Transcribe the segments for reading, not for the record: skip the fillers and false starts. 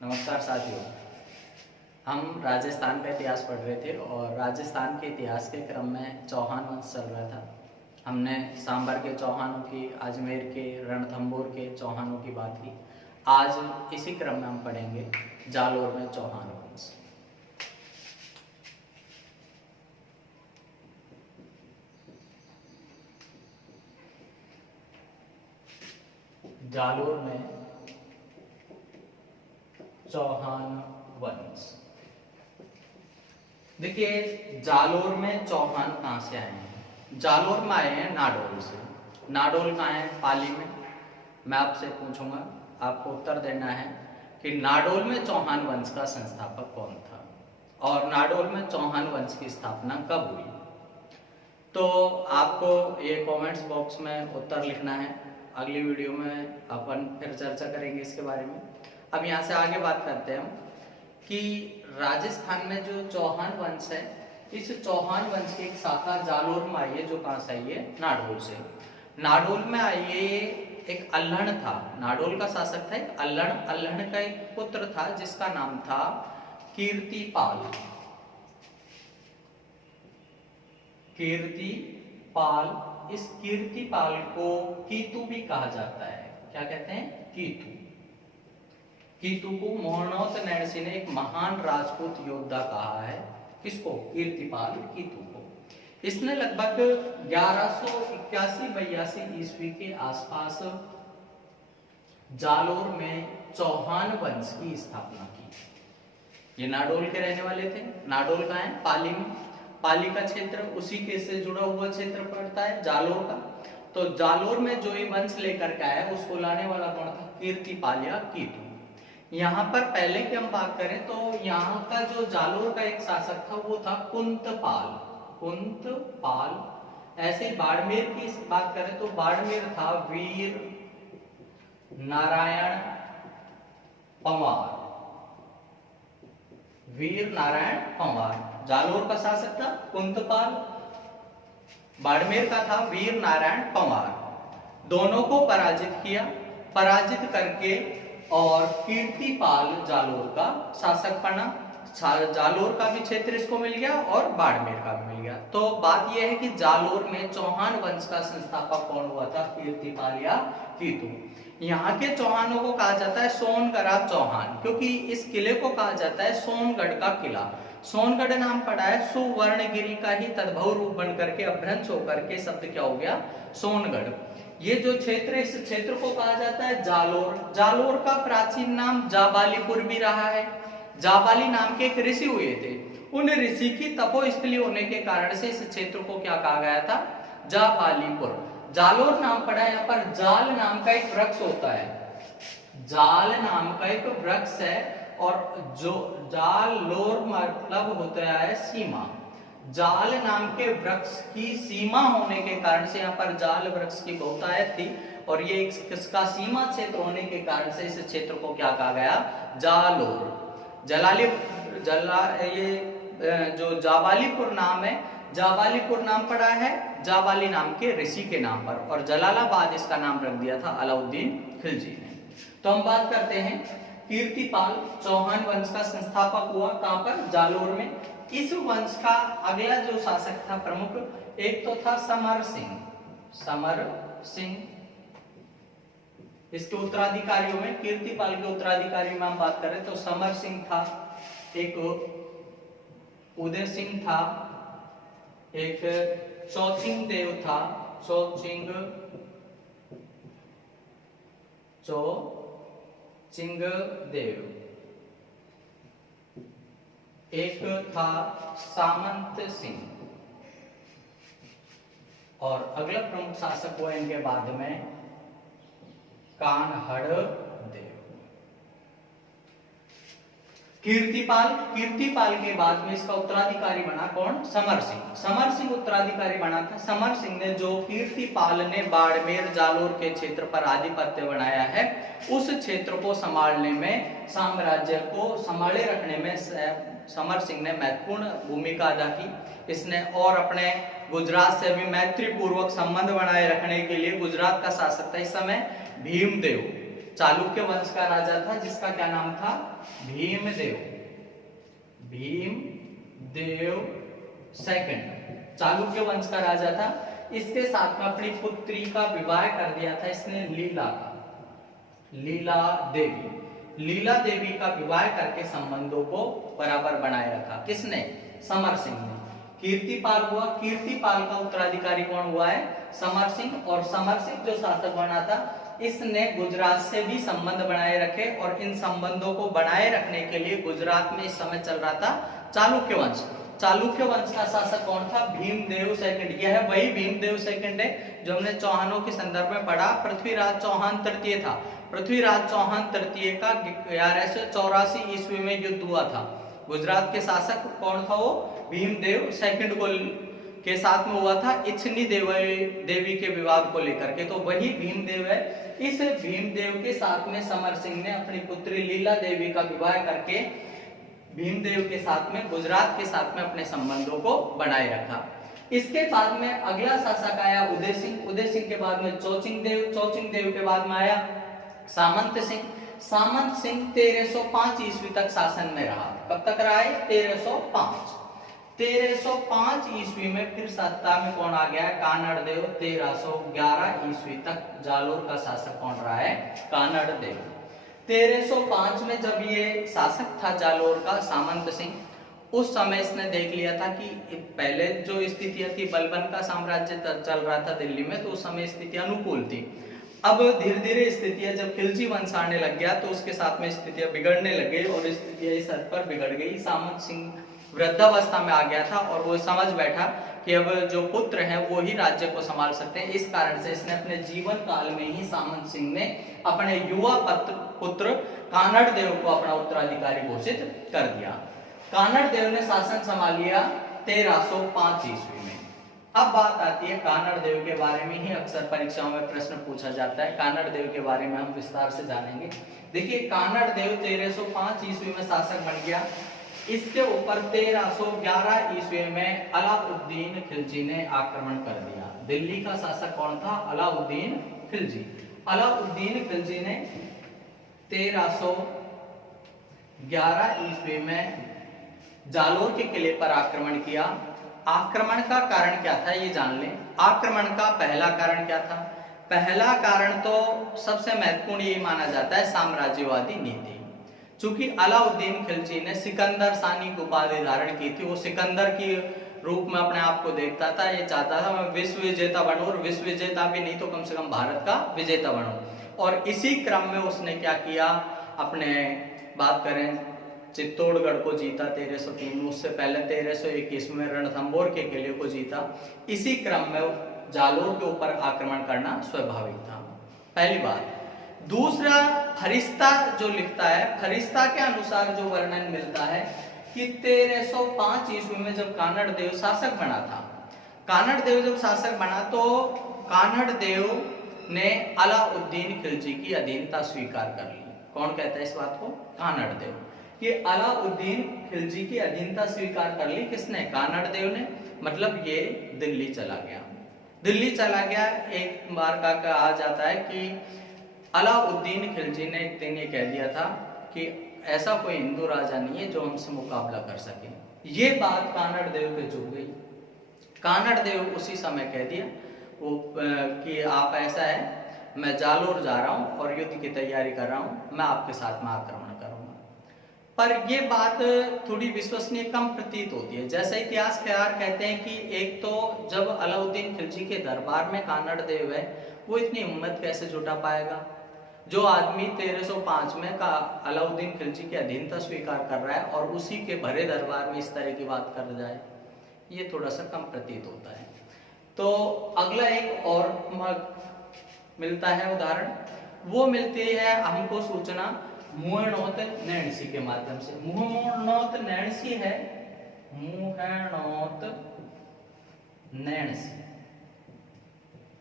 नमस्कार साथियों। हम राजस्थान का इतिहास पढ़ रहे थे और राजस्थान के इतिहास के क्रम में चौहान वंश चल रहा था। हमने सांबर के चौहानों की, अजमेर के, रणथंभौर के चौहानों की बात की। आज इसी क्रम में हम पढ़ेंगे जालोर में चौहान वंश। जालोर में चौहान वंश। देखिए, जालोर में चौहान कहाँ से आए हैं? जालोर में आए हैं नाडोल से। नाडोल कहाँ है? पाली में। मैं आपसे पूछूंगा, आपको उत्तर देना है कि नाडोल में चौहान वंश का संस्थापक कौन था और नाडोल में चौहान वंश की स्थापना कब हुई। तो आपको ये कमेंट्स बॉक्स में उत्तर लिखना है। अगली वीडियो में अपन फिर चर्चा करेंगे इसके बारे में। अब यहाँ से आगे बात करते हैं हम कि राजस्थान में जो चौहान वंश है, इस चौहान वंश की एक शाखा जालोर में आई है, जो कहाँ से आई है? नाडोल से। नाडोल में आई है, एक अल्हड़ था। नाडोल का शासक था एक अल्हड़। अल्हड़ का एक पुत्र था जिसका नाम था कीर्तिपाल। कीर्तिपाल। इस कीर्तिपाल को कीतु भी कहा जाता है। क्या कहते हैं? कीतु। कीतु को मोहनोत नरसिंह ने एक महान राजपूत योद्धा कहा है। किसको? कीर्तिपाल कीतु को। इसने लगभग 1181-82 ईस्वी के आसपास जालोर में चौहान वंश की स्थापना की। ये नाडोल के रहने वाले थे। नाडोल कहाँ है? पाली में। पाली का क्षेत्र उसी के से जुड़ा हुआ क्षेत्र पड़ता है, जालोर का। तो जालोर में जो ये वंश लेकर के आया, उसको लाने वाला कौन था? कीर्तिपाल या कीतु। यहाँ पर पहले की हम बात करें तो यहाँ का जो जालोर का एक शासक था वो था कुंतपाल। कुंतपाल। ऐसे ही बाड़मेर की बात करें तो बाड़मेर था वीर नारायण पंवार। वीर नारायण पंवार जालोर का शासक था कुंतपाल। बाड़मेर का था वीर नारायण पंवार। दोनों को पराजित किया। पराजित करके और कीर्तिपाल जालोर का शासक बना। जालोर का भी क्षेत्र इसको मिल गया और बाड़मेर का भी मिल गया। तो बात यह है कि जालोर में चौहान वंश का संस्थापक कौन हुआ था? कीर्तिपाल या कीतु। यहाँ के चौहानों को कहा जाता है सोनगढ़ चौहान, क्योंकि इस किले को कहा जाता है सोनगढ़ का किला। सोनगढ़ नाम पड़ा है सुवर्णगिरी का ही तद्भव रूप बन करके अभ्रंश होकर के शब्द क्या हो गया? सोनगढ़। ये जो क्षेत्र है, इस क्षेत्र को कहा जाता है जालोर। जालोर का प्राचीन नाम जाबालीपुर भी रहा है। जाबाली नाम के एक ऋषि हुए थे। उन ऋषि की तपोस्थली होने के कारण से इस क्षेत्र को क्या कहा गया था? जाबालीपुर। जालोर नाम पड़ा है। यहाँ पर जाल नाम का एक वृक्ष होता है। जाल नाम का एक वृक्ष है और जो जाल लोर मतलब होता है सीमा। जाल नाम के वृक्ष की सीमा होने के कारण से यहाँ पर जाल वृक्ष की बहुतायत थी और ये इसका सीमा क्षेत्र होने के कारण से इस क्षेत्र को क्या कहा गया? जालोर। ये जो जाबालीपुर नाम है, जाबालीपुर नाम पड़ा है जाबाली नाम के ऋषि के नाम पर, और जलालाबाद इसका नाम रख दिया था अलाउद्दीन खिलजी ने। तो हम बात करते हैं कीर्तिपाल चौहान वंश का संस्थापक हुआ कहां पर? जालोर में। इस वंश का अगला जो शासक था प्रमुख, एक तो था समर सिंह। समर सिंह। इसके उत्तराधिकारियों में, कीर्तिपाल के उत्तराधिकारी में हम बात करें तो समर सिंह था, एक उदय सिंह था, एक चौचिंग देव था। चौचिंग देव। एक था सामंत सिंह। और अगला प्रमुख शासक हुआ इनके बाद में कान्हड़ देव। कीर्तिपाल के बाद में इसका उत्तराधिकारी बना कौन? समर सिंह। समर सिंह उत्तराधिकारी बना था। समर सिंह ने, जो कीर्तिपाल ने बाड़मेर जालोर के क्षेत्र पर आधिपत्य बनाया है, उस क्षेत्र को संभालने में, साम्राज्य को संभाले रखने में समर सिंह ने महत्वपूर्ण भूमिका अदा की। इसने और अपने गुजरात से भी मैत्री पूर्वक संबंध बनाए रखने के लिए, गुजरात का शासक था इस समय भीमदेव। चालुक्य वंश का राजा था जिसका क्या नाम था, भीमदेव, भीमदेव सेकंड चालुक्य वंश का राजा था। इसके साथ में अपनी पुत्री का विवाह कर दिया था इसने लीला का, लीला देवी, लीला देवी का विवाह करके संबंधों को बराबर बनाए रखा। किसने, समर सिंह ने। कीर्तिपाल हुआ, कीर्तिपाल का उत्तराधिकारी कौन हुआ है, समर सिंह। और समर सिंह जो शासक बना था इसने गुजरात से भी संबंध बनाए रखे और इन संबंधों को बनाए रखने के लिए गुजरात में इस समय चल रहा था चालुक्य वंश। चालुक्य वंश का शासक कौन था, भीमदेव सेकंड। यह है वही भीमदेव सेकंड है जो हमने चौहानों के संदर्भ में पढ़ा। पृथ्वीराज चौहान तृतीय था। पृथ्वीराज चौहान तृतीय का 1184 ईस्वी में युद्ध हुआ था। गुजरात के शासक कौन था, वो भीमदेव सेकंड को के साथ में हुआ था इच्छनी देवी के विवाद को लेकर के, तो वही भीमदेव है। इस भीमदेव के साथ में समर सिंह ने अपनी पुत्री लीला देवी का विवाह करके भीमदेव के साथ में गुजरात के साथ में अपने संबंधों को बनाए रखा। इसके बाद में अगला शासक आया उदय सिंह। उदय सिंह के बाद में चौचिंग देव, चौचिंग देव के बाद में आया सामंत सिंह। सामंत सिंह 1305 ईस्वी तक शासन में रहा। कब तक रहा है, 1305। 1305 ईस्वी में फिर सत्ता में कौन आ गया है, कानड़ देव। 1311 ईस्वी तक जालोर का शासक कौन रहा है, कानड़ देव। 1305 में जब ये शासक था जालोर का सामंत सिंह, उस समय इसने देख लिया था कि पहले जो स्थितियां थी, बलबन का साम्राज्य चल रहा था दिल्ली में, तो उस समय स्थिति अनुकूल थी। अब धीरे धीरे स्थितियां जब खिलजी वंश आने लग गया तो उसके साथ में स्थितियां बिगड़ने लग गई और स्थितियां इस हद पर बिगड़ गई। सामंत सिंह वृद्धावस्था में आ गया था और वो समझ बैठा कि अब जो पुत्र हैं वो ही राज्य को संभाल सकते हैं। इस कारण से इसने अपने जीवन काल में ही सामंत सिंह ने अपने युवा पुत्र कानड़ देव को अपना उत्तराधिकारी घोषित कर दिया। कानड़ देव ने शासन संभाल लिया 1305 ईस्वी में। अब बात आती है कानड़ देव के बारे में ही अक्सर परीक्षाओं में प्रश्न पूछा जाता है। कानड़ देव के बारे में हम विस्तार से जानेंगे। देखिए, कानड़ देव 1305 ईस्वी में शासक बन गया। इसके ऊपर 1311 ईस्वी में अलाउद्दीन खिलजी ने आक्रमण कर दिया। दिल्ली का शासक कौन था, अलाउद्दीन खिलजी। अलाउद्दीन खिलजी ने 1311 ईस्वी में जालोर के किले पर आक्रमण किया। आक्रमण का कारण क्या था ये जान लें। आक्रमण का पहला कारण क्या था, पहला कारण तो सबसे महत्वपूर्ण ये माना जाता है साम्राज्यवादी नीति। चूंकि अलाउद्दीन खिलजी ने सिकंदर सानी की उपाधि धारण की थी, वो सिकंदर की रूप में अपने आप को देखता था। ये चाहता था मैं विश्व विजेता बनूं, और विश्व विजेता भी नहीं तो कम से कम भारत का विजेता बनूं। और इसी क्रम में उसने क्या किया, अपने बात करें चित्तौड़गढ़ को जीता 1303 में, उससे पहले 1321 में रणथंभौर के किले को जीता। इसी क्रम में जालोर के ऊपर आक्रमण करना स्वाभाविक था, पहली बात। दूसरा, फरिश्ता जो लिखता है, फरिश्ता के अनुसार जो वर्णन मिलता है कि 1305 ईस्वी में जब कानड़ देव शासक बना था, कानड़ देव जब शासक बना तो कानड़ देव ने अलाउद्दीन खिलजी की अधीनता स्वीकार कर ली। कौन कहता है इस बात को, कानड़ देव। कि अलाउद्दीन खिलजी की अधीनता स्वीकार कर ली, किसने, कानड़ देव ने। मतलब ये दिल्ली चला गया, दिल्ली चला गया। एक बार का कहा जाता है कि अलाउद्दीन खिलजी ने एक दिन ये कह दिया था कि ऐसा कोई हिंदू राजा नहीं है जो हमसे मुकाबला कर सके। ये बात कानड़ देव पे चुभ गई। कानड़ देव उसी समय कह दिया वो कि आप ऐसा है, मैं जालोर जा रहा हूँ और युद्ध की तैयारी कर रहा हूँ, मैं आपके साथ में आक्रमण करूंगा। पर ये बात थोड़ी विश्वसनीय कम प्रतीत होती है। जैसे इतिहासकार कहते हैं कि एक तो जब अलाउद्दीन खिलजी के दरबार में कानड़ देव है, वो इतनी हिम्मत कैसे जुटा पाएगा। जो आदमी 1305 में का अलाउद्दीन खिलजी की अधीनता स्वीकार कर रहा है और उसी के भरे दरबार में इस तरह की बात कर जाए, ये थोड़ा सा कम प्रतीत होता है। तो अगला एक और मिलता है उदाहरण, वो मिलती है हमको सूचना मुहैणोत नैणसी के माध्यम से। मुहैणोत नैणसी है, मुहैणोत नैणसी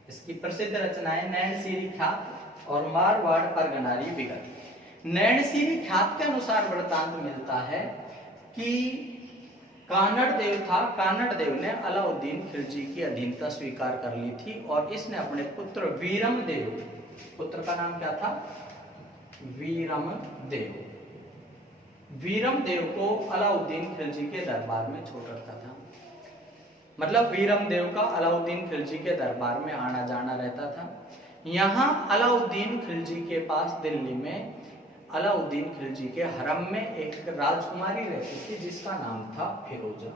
इसकी प्रसिद्ध रचना है नैणसीरी ख्यात और मारवाड़ परगनारी विगत। नैणसीरी ख्यात के अनुसार वृत्तांत मिलता है कि कानड़ देव था, कानड़ देव ने अलाउद्दीन खिलजी की अधीनता स्वीकार कर ली थी और इसने अपने पुत्र वीरम देव, पुत्र का नाम क्या था, वीरम देव। वीरम देव को अलाउद्दीन खिलजी के दरबार में छोड़ रखा था। मतलब वीरम देव का अलाउद्दीन खिलजी के दरबार में आना जाना रहता था। यहाँ अलाउद्दीन खिलजी के पास दिल्ली में अलाउद्दीन खिलजी के हरम में एक राजकुमारी रहती थी जिसका नाम था फिरोजा।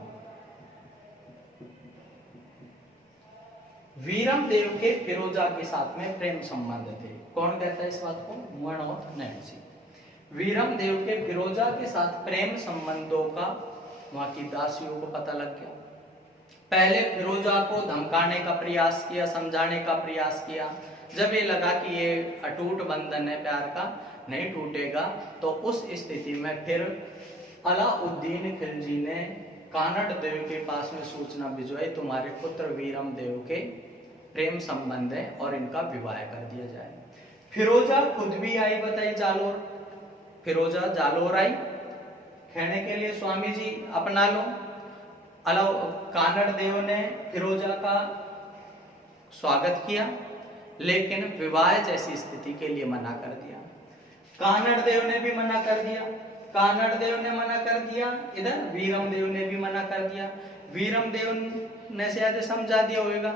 वीरम देव के फिरोजा के साथ में प्रेम संबंध थे। कौन कहता है इस बात को? मुअनोत नैणसी। वीरम देव के फिरोजा के साथ प्रेम संबंधों का वहां की दासियों को पता लग गया। पहले फिरोजा को धमकाने का प्रयास किया, समझाने का प्रयास किया। जब ये लगा कि ये अटूट बंधन है प्यार का, नहीं टूटेगा, तो उस स्थिति में फिर अलाउद्दीन खिलजी ने कानड़ देव के पास में सूचना भिजवाई, तुम्हारे पुत्र वीरम देव के प्रेम संबंध है और इनका विवाह कर दिया जाए। फिरोजा खुद भी आई, बताई जालोर। फिरोजा जालोर आई, कहने के लिए स्वामी जी अपना लो। कानड़ देव ने फिरोजा का स्वागत किया, लेकिन विवाह जैसी स्थिति के लिए मना कर दिया। कानड़ देव ने भी मना कर दिया। कानड़ देव ने मना कर दिया, इधर वीरम देव ने भी मना कर दिया। वीरम देव ने शायद समझा दिया होगा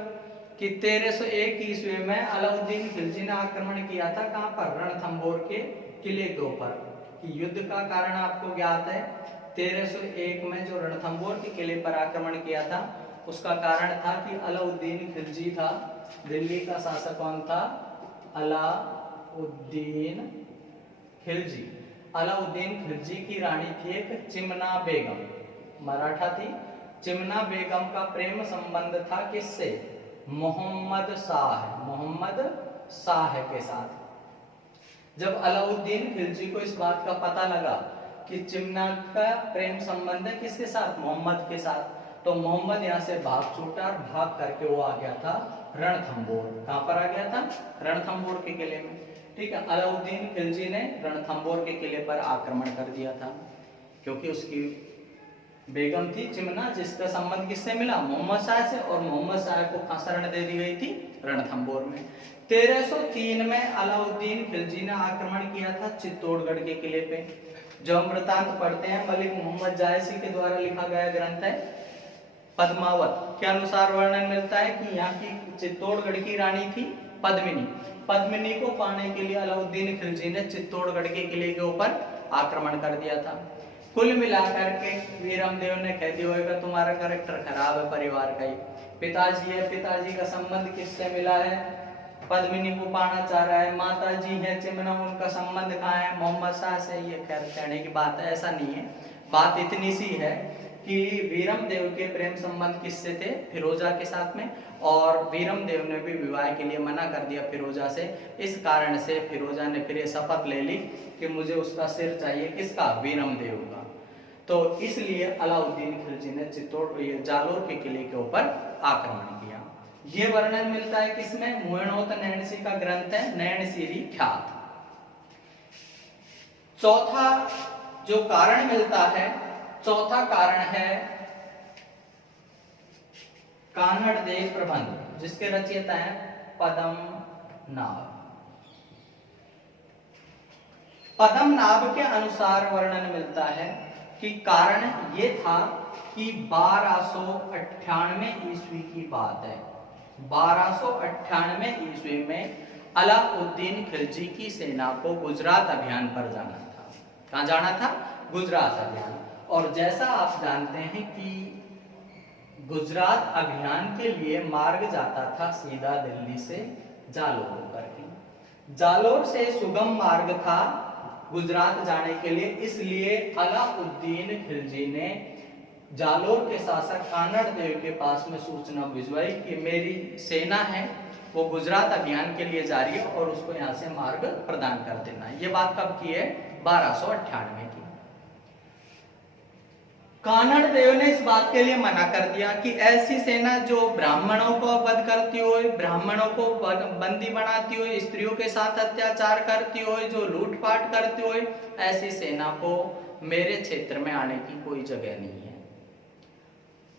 कि 1301 ईस्वी में अलाउद्दीन खिलजी ने आक्रमण किया था। कहां पर? रणथंभौर के किले के ऊपर। कि युद्ध का कारण आपको ज्ञात है, 1301 में जो रणथंभौर के किले पर आक्रमण किया था, उसका कारण था कि अलाउद्दीन खिलजी था, दिल्ली का शासक कौन था? अलाउद्दीन खिलजी। अलाउद्दीन खिलजी की रानी थी एक चिमना बेगम, मराठा थी। चिमना बेगम का प्रेम संबंध था किससे? मोहम्मद शाह के साथ। जब अलाउद्दीन खिलजी को इस बात का पता लगा कि चिमना का प्रेम संबंध है किसके साथ? मोहम्मद के साथ, तो मोहम्मद यहाँ से भाग छूटा और भाग करके वो आ गया था रणथंभौर। कहां पर आ गया था? रणथंभौर के किले में। ठीक है, अलाउद्दीन खिलजी ने रणथंभौर के किले पर आक्रमण कर दिया था, क्योंकि उसकी बेगम थी चिमना, जिसका संबंध किससे मिला? मोहम्मद शाह से, और मोहम्मद शाह को कहां शरण दे दी गई थी? रणथंभौर में। 1303 में अलाउद्दीन खिलजी ने आक्रमण किया था चित्तौड़गढ़ के किले पे। जो हम वृतांत पढ़ते हैं, मलिक मोहम्मद जायसी के द्वारा लिखा गया ग्रंथ है पद्मावत के अनुसार वर्णन मिलता है कि यहाँ की चित्तौड़गढ़ की रानी थी पद्मिनी। पद्मिनी को पाने के लिए अलाउद्दीन खिलजी ने चित्तौड़गढ़ के किले के ऊपर आक्रमण कर दिया था। कुल मिलाकर के वीरम देव ने कह दिया होगा तुम्हारा कैरेक्टर खराब है, परिवार का ही। पिताजी है, पिताजी का संबंध किससे मिला है? पद्मिनी को पाना चाह रहा है। माताजी है चिमना, उनका संबंध कहाँ है? मोहम्मद शाह से। ये खैर कहने की बात है, ऐसा नहीं है। बात इतनी सी है कि वीरम देव के प्रेम संबंध किससे थे? फिरोजा के साथ में, और वीरम देव ने भी विवाह के लिए मना कर दिया फिरोजा से। इस कारण से फिरोजा ने फिर शपथ ले ली कि मुझे उसका सिर चाहिए। किसका? वीरम देव का। तो इसलिए अलाउद्दीन खिलजी ने जालोर के किले के ऊपर आक्रमण किया। ये वर्णन मिलता है किसमें? मुअनोत नैणसी का ग्रंथ है नैणसीरी ख्यात। चौथा जो कारण मिलता है, चौथा कारण है कानड़ देव प्रबंध, जिसके रचयिता हैं पद्मनाभ। पद्मनाभ के अनुसार वर्णन मिलता है कि कारण ये था कि 1298 ईस्वी की बात है। 1298 ईस्वी में अलाउद्दीन खिलजी की सेना को गुजरात अभियान पर जाना था। कहां जाना था? गुजरात अभियान। और जैसा आप जानते हैं कि गुजरात अभियान के लिए मार्ग जाता था सीधा दिल्ली से जालोर होकर के। जालोर से सुगम मार्ग था गुजरात जाने के लिए, इसलिए अलाउद्दीन खिलजी ने जालोर के शासक कानड़ देव के पास में सूचना भिजवाई कि मेरी सेना है वो गुजरात अभियान के लिए जा रही है और उसको यहाँ से मार्ग प्रदान कर देना है। ये बात कब की है? 1298 की। कानड़ देव ने इस बात के लिए मना कर दिया कि ऐसी सेना जो ब्राह्मणों को वध करती हो, ब्राह्मणों को बंदी बनाती हो, स्त्रियों के साथ अत्याचार करती हो, जो लूटपाट करती हो, ऐसी सेना को मेरे क्षेत्र में आने की कोई जगह नहीं है।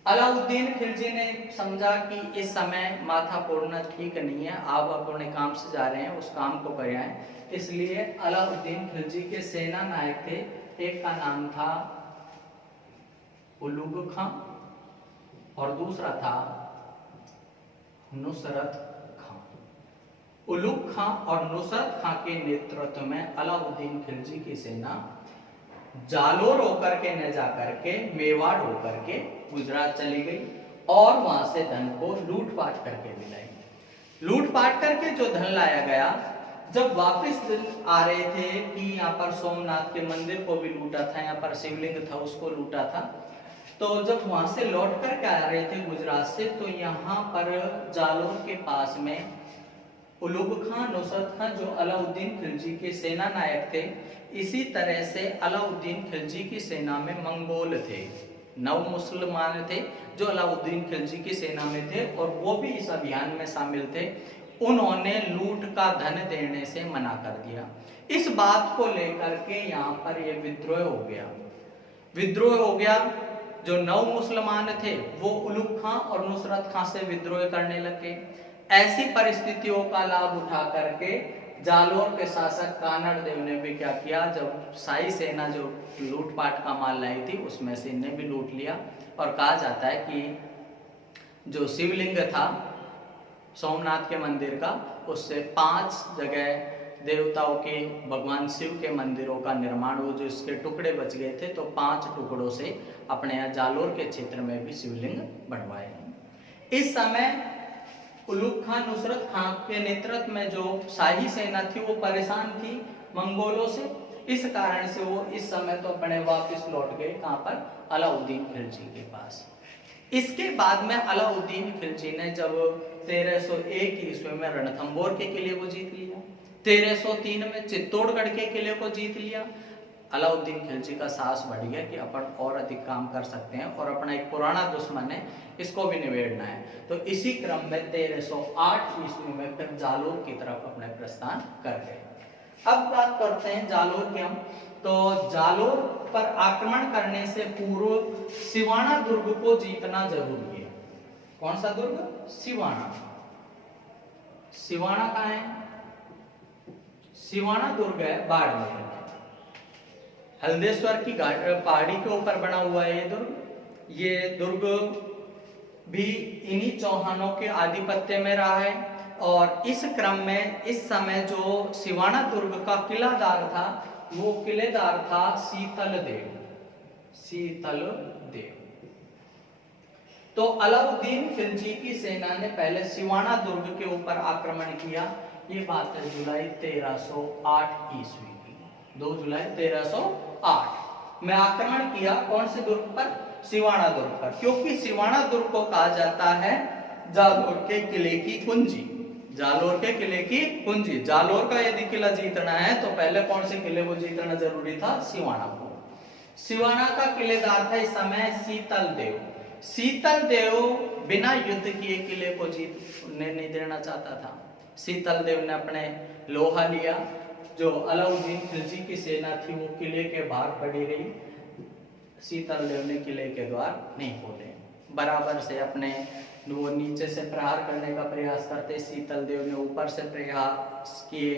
अलाउद्दीन खिलजी ने समझा कि इस समय माथा फोड़ना ठीक नहीं है, आप अपने काम से जा रहे हैं, उस काम को कर आए। इसलिए अलाउद्दीन खिलजी के सेना नायक थे, एक का नाम था उलुग खां और दूसरा था नुसरत खां। उलुग खां और नुसरत खां के नेतृत्व में अलाउद्दीन खिलजी की सेना जालोर होकर के न जाकर के मेवाड़ होकर के गुजरात चली गई और वहां से धन को लूटपाट करके भी लाई। लूटपाट करके जो धन लाया गया, जब वापस आ रहे थे कि यहाँ पर सोमनाथ के मंदिर को भी लूटा था, यहाँ पर शिवलिंग था उसको लूटा था, तो जब वहां से लौट कर के आ रहे थे गुजरात से, तो यहाँ पर जालोर के पास में उलुग खां, नुसरत खां जो अलाउद्दीन खिलजी के सेना नायक थे, इसी तरह से अलाउद्दीन खिलजी की सेना में मंगोल थे, नव मुसलमान थे जो अलाउद्दीन खिलजी की सेना में थे और वो भी इस अभियान में शामिल थे। उन्होंने लूट का धन देने से मना कर दिया। इस बात को लेकर के यहाँ पर ये विद्रोह हो गया। विद्रोह हो गया, जो नव मुसलमान थे वो उलुग खां और नुसरत खां से विद्रोह करने लगे। ऐसी परिस्थितियों का लाभ उठा करके जालोर के शासक कानड़ देव ने भी क्या किया, जब शाही सेना जो लूटपाट का माल लाई थी उसमें से इन्हें भी लूट लिया। और कहा जाता है कि जो शिवलिंग था सोमनाथ के मंदिर का, उससे 5 जगह देवताओं के, भगवान शिव के मंदिरों का निर्माण, वो जो इसके टुकड़े बच गए थे, तो 5 टुकड़ों से अपने यहाँ जालोर के क्षेत्र में भी शिवलिंग बनवाए। इस समय उलुग खां, नुसरत खां के नेतृत्व में जो शाही सेना थी वो परेशान थी मंगोलों से, इस कारण से वो इस समय तो अपने वापस लौट गए कहां पर, अलाउद्दीन खिलजी के पास। इसके बाद में अलाउद्दीन खिलजी ने जब 1301 ईस्वी में रणथंबोर के किले को जीत लिया, 1303 में चित्तौड़गढ़ के किले को जीत लिया, अलाउद्दीन खिलजी का साहस बढ़ गया कि अपन और अधिक काम कर सकते हैं और अपना एक पुराना दुश्मन है इसको भी निबेड़ना है। तो इसी क्रम में 1308 ईस्वी में फिर जालोर की तरफ अपने प्रस्थान कर गए। अब बात करते हैं जालोर की हम। तो जालोर पर आक्रमण करने से पूर्व सिवाना दुर्ग को जीतना जरूरी है। कौन सा दुर्ग? सिवाना। सिवाना कहाँ है? सिवाना दुर्ग है बाड़मेर, हल्देश्वर की पहाड़ी के ऊपर बना हुआ है ये दुर्ग। ये दुर्ग भी इन्हीं चौहानों के आधिपत्य में रहा है। और इस क्रम में इस समय जो सिवाना दुर्ग का किलादार था, वो किलेदार था शीतल देव। शीतल देव। तो अलाउद्दीन खिलजी की सेना ने पहले सिवाना दुर्ग के ऊपर आक्रमण किया। ये बात है जुलाई 1308 ईस्वी की, 2 जुलाई 1308 में आक्रमण किया। कौन से दुर्ग पर? सिवाना दुर्ग पर, क्योंकि सिवाना दुर्ग को कहा जाता है जालोर के किले की कुंजी। जालोर के किले की कुंजी। जालोर का यदि किला जीतना है तो पहले कौन से किले को जीतना जरूरी था? सिवाना को। सिवाना का किलेदार था इस समय शीतल देव। शीतल देव बिना युद्ध किए किले को जीतने नहीं देना चाहता था। शीतल देव ने अपने लोहा लिया, जो अलाउद्दीन खिलजी की सेना थी वो किले के बाहर खड़ी रही। शीतल देव ने किले के द्वार नहीं खोले, बराबर से अपने वो नीचे से प्रहार करने का प्रयास करते, शीतल देव ने ऊपर से प्रयास किए,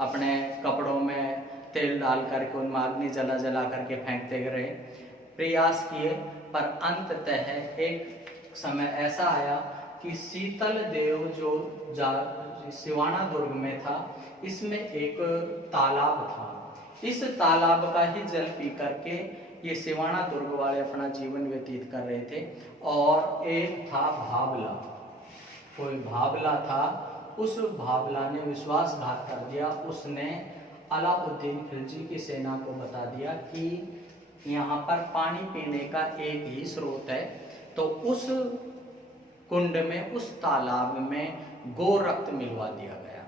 अपने कपड़ों में तेल डाल करके उनमें अग्नि जला जला करके फेंकते रहे, प्रयास किए, पर अंततः एक समय ऐसा आया कि शीतल देव जो सिवाना दुर्ग में था, इसमें एक तालाब था। इस तालाब का ही जल पी करके ये सिवाना दुर्ग वाले अपना जीवन व्यतीत कर रहे थे। और एक था भावला, कोई भावला था, उस भावला ने विश्वासघात कर दिया। उसने अलाउद्दीन खिलजी की सेना को बता दिया कि यहाँ पर पानी पीने का एक ही स्रोत है, तो उस कुंड में, उस तालाब में गो रक्त मिलवा दिया गया।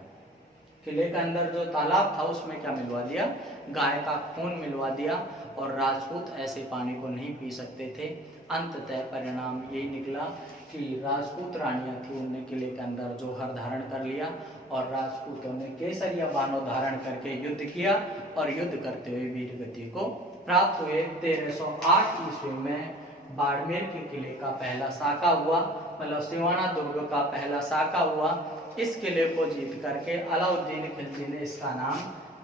किले के अंदर जो तालाब था उसमें क्या मिलवा दिया? गाय का खून मिलवा दिया। और राजपूत ऐसे पानी को नहीं पी सकते थे। अंततः परिणाम यही निकला कि राजपूत रानियां थी, उनने किले के अंदर जोहर धारण कर लिया और राजपूतों ने केसरिया बानो धारण करके युद्ध किया और युद्ध करते हुए वीर गति को प्राप्त हुए। 1308 ईस्वी में बाड़मेर के किले का पहला साका हुआ, मतलब सिवाना दुर्ग का पहला साका हुआ। इस किले को जीत करके अलाउद्दीन खिलजी ने इसका नाम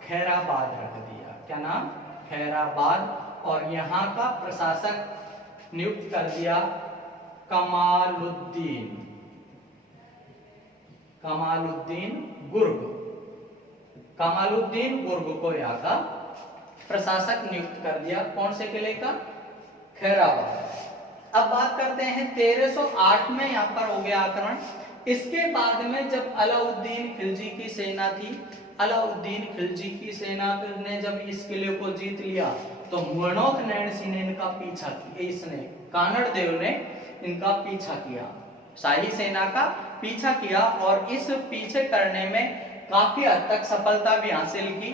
खैराबाद रख दिया। क्या नाम? खैराबाद। और यहाँ का प्रशासक नियुक्त कर दिया कमालुद्दीन गुर्ग। कमालुद्दीन गुर्ग को यहाँ का प्रशासक नियुक्त कर दिया। कौन से किले का? खैराबाद। अब बात करते हैं 1308 में यहाँ पर हो गया आक्रमण। इसके बाद में जब अलाउद्दीन खिलजी की सेना थी, अलाउद्दीन खिलजी की सेना ने जब इस किले को जीत लिया तो मुअनोक नैणसी ने इनका पीछा किया। इसने कानड़ देव ने इनका पीछा किया, शाही सेना का पीछा किया और इस पीछे करने में काफी हद तक सफलता भी हासिल की।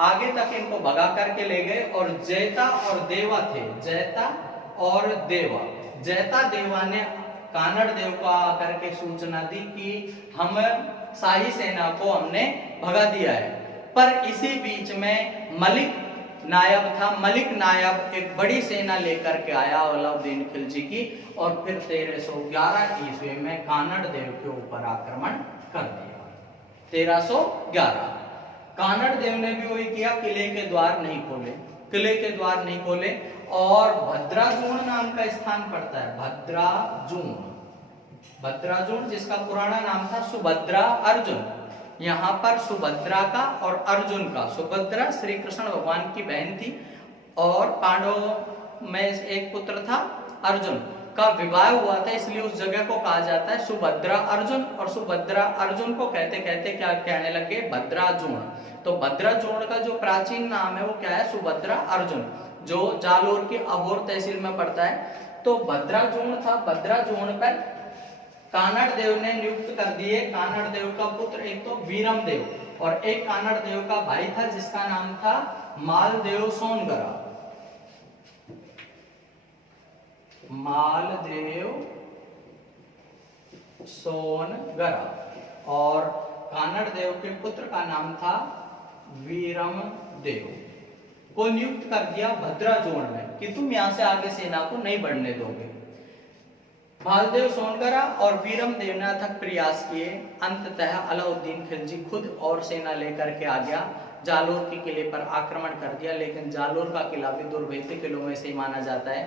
आगे तक इनको भगा करके ले गए और जैता और देवा थे, जैता और देवा, जैता देवा ने कानड़ देव को आकर के सूचना दी कि हम शाही सेना को हमने भगा दिया है। पर इसी बीच में मलिक नायब था। मलिक नायब एक बड़ी सेना लेकर के आया अलाउद्दीन खिलजी की और फिर 1311 ईस्वी में कानड़ देव के ऊपर आक्रमण कर दिया। 1311 कानड़ देव ने भी वही किया, किले के द्वार नहीं खोले, किले के द्वार नहीं खोले। और भद्राजूण नाम का स्थान पड़ता है, भद्राजूण जिसका पुराना नाम था सुभद्रा अर्जुन। यहाँ पर सुभद्रा का और अर्जुन का, सुभद्रा श्री कृष्ण भगवान की बहन थी और पांडवों में एक पुत्र था अर्जुन का विवाह हुआ था, इसलिए उस जगह को कहा जाता है सुभद्रा अर्जुन। और सुभद्रा अर्जुन को कहते कहते क्या कहने लगे? भद्राजूण। तो भद्राजूण का जो प्राचीन नाम है वो क्या है? सुभद्रा अर्जुन, जो जालोर की अबोर तहसील में पड़ता है। तो भद्राजूण था। भद्राजूण पर कानड़ देव ने नियुक्त कर दिए। कानड़ देव का पुत्र एक तो वीरम देव और एक कानड़ देव का भाई था जिसका नाम था मालदेव सोनगरा। मालदेव सोनगरा। और कानड़ देव के पुत्र का नाम था वीरम देव को नियुक्त कर दिया भद्राजूण में कि तुम यहां से आगे सेना को नहीं बढ़ने दोगे। मालदेव सोनगरा और वीरम देव ने अथक प्रयास किए। अंततः अलाउद्दीन खिलजी खुद और सेना लेकर के आ गया, जालोर के किले पर आक्रमण कर दिया। लेकिन जालोर का किला भी दुर्भेद्य किलों में से माना जाता है।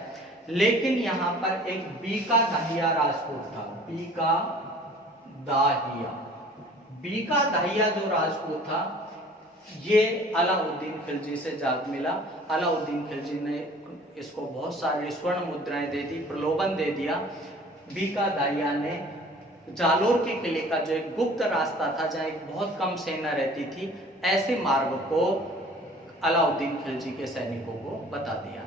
लेकिन यहाँ पर एक बीका दाहिया राजपूत था। बीका दाहिया जो राजपूत था ये अलाउद्दीन खिलजी से जाग मिला। अलाउद्दीन खिलजी ने इसको बहुत सारी स्वर्ण मुद्राएं दे दी, प्रलोभन दे दिया। बीका दाहिया ने जालोर के किले का जो एक गुप्त रास्ता था जहाँ एक बहुत कम सेना रहती थी, ऐसे मार्ग को अलाउद्दीन खिलजी के सैनिकों को बता दिया।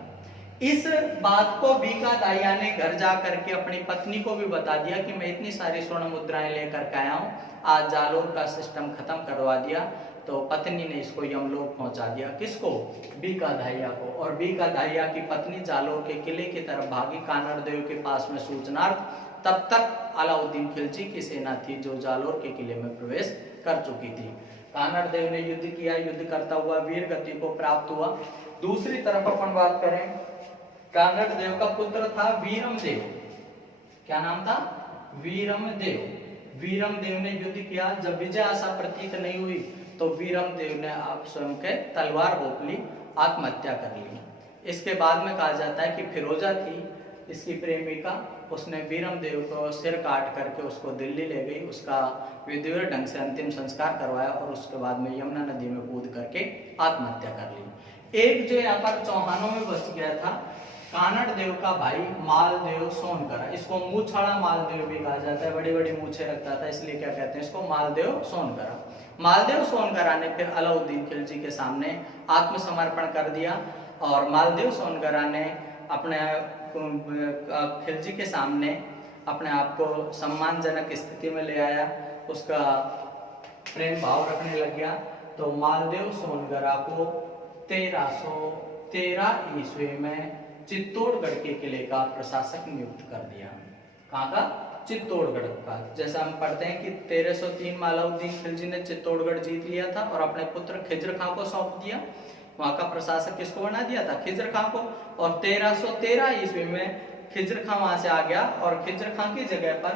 इस बात को बीका दाहिया ने घर जा करके अपनी पत्नी को भी बता दिया कि मैं इतनी सारी स्वर्ण मुद्राएं लेकर के आया हूँ, आज जालोर का सिस्टम खत्म करवा दिया। तो पत्नी ने इसको यमलोक पहुंचा दिया। किसको? बीका दाहिया को। और बीका दाहिया की पत्नी जालोर के किले की तरफ भागी कानड़ देव के पास में सूचनार्थ। तब तक अलाउद्दीन खिलजी की सेना थी जो जालोर के किले में प्रवेश कर चुकी थी। कानड़ देव ने युद्ध किया, युद्ध करता हुआ वीर गति को प्राप्त हुआ। दूसरी तरफ अपन बात करें, कानड़ देव का पुत्र था वीरम देव। क्या नाम था? वीरम देव। वीरम देव ने युद्ध किया। जब विजय आशा प्रतीत नहीं हुई तो वीरम देव ने आप स्वयं के तलवार घोंप ली, आत्महत्या कर ली। इसके बाद में कहा जाता है कि फिरोजा थी इसकी प्रेमिका, उसने वीरम देव को सिर काट करके उसको दिल्ली ले गई, उसका विधिवत ढंग से अंतिम संस्कार करवाया और उसके बाद में यमुना नदी में कूद करके आत्महत्या कर ली। एक जो यहाँ पर चौहानों में बच गया था, कानड़ देव का भाई मालदेव सोनगरा, इसको मूछाड़ा मालदेव भी कहा जाता है, बड़ी बड़ी मूछें रखता था इसलिए क्या कहते हैं इसको? मालदेव सोनगरा। मालदेव सोनगरा ने फिर अलाउद्दीन खिलजी के सामने आत्मसमर्पण कर दिया और मालदेव सोनगरा ने अपने खिलजी के सामने अपने आप को सम्मानजनक स्थिति में ले आया, उसका प्रेम भाव रखने लग गया। तो मालदेव सोनगरा को 1313 ईस्वी में चित्तौड़गढ़ के किले का प्रशासक नियुक्त कर दिया। कहाँ का? चित्तौड़गढ़ का। जैसा हम पढ़ते हैं कि 1303 में अलाउद्दीन खिलजी ने चित्तौड़गढ़ जीत लिया था और अपने पुत्र खिज्र खां को सौंप दिया। वहां का प्रशासक किसको बना दिया था? खिज्र खां को। और 1313 ईस्वी में खिज्र खां वहां से आ गया और खिज्र खां की जगह पर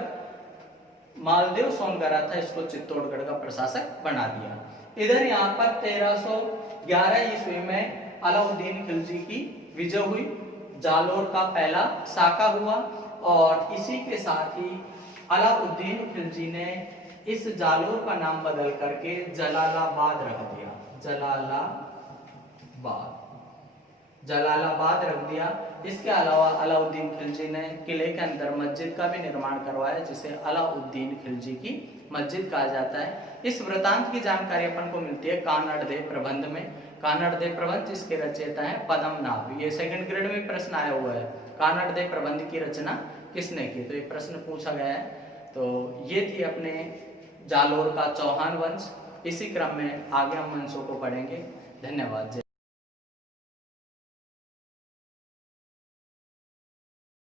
मालदेव सोनगरा था, इसको चित्तौड़गढ़ का प्रशासक बना दिया। इधर यहाँ पर 1311 ईस्वी में अलाउद्दीन खिलजी की विजय हुई, जालोर का पहला साका हुआ और इसी के साथ ही अलाउद्दीन खिलजी ने इस जालोर का नाम बदल करके जलालाबाद रख दिया। जलालाबाद रख दिया। इसके अलावा अलाउद्दीन खिलजी ने किले के अंदर मस्जिद का भी निर्माण करवाया, जिसे अलाउद्दीन खिलजी की मस्जिद कहा जाता है। इस वृतांत की जानकारी अपन को मिलती है कानड़देव प्रबंध में। कानड़देव प्रबंध जिसके रचयिता है पद्मनाभ, ये सेकंड ग्रेड में प्रश्न आया हुआ है, कानड़देव प्रबंध की रचना किसने की, तो ये प्रश्न पूछा गया है। तो ये थी अपने जालोर का चौहान वंश। इसी क्रम में आगे हम वंशों को पढ़ेंगे। धन्यवाद।